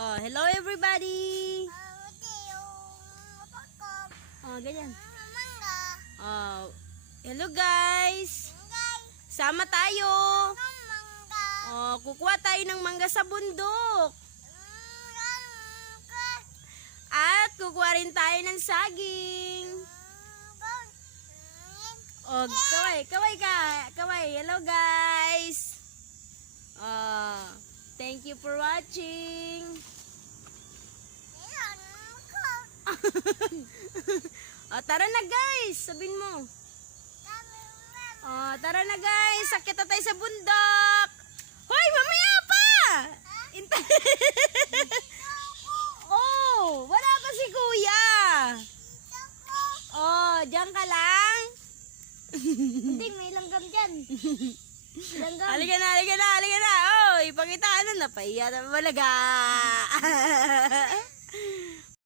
Oh, hello everybody. Oh, ganyan. Oh, hello guys. Sama tayo. Oh, kukuha tayo ng mangga sa bundok. At kukuha rin tayo ng saging. Oh, kaway ka. Kaway. Hello guys. Oh, thank you for watching. Oh, tara na guys, sabihin mo. Oh, tara na guys, sakit na tayo sa bundok. Hoy, mamaya pa! Oh, wala pa si kuya. Oh, diyan ka lang. Hindi, may langgam dyan. Langgam. Halika na. Oh, ipakitaan na, napahiya na malaga.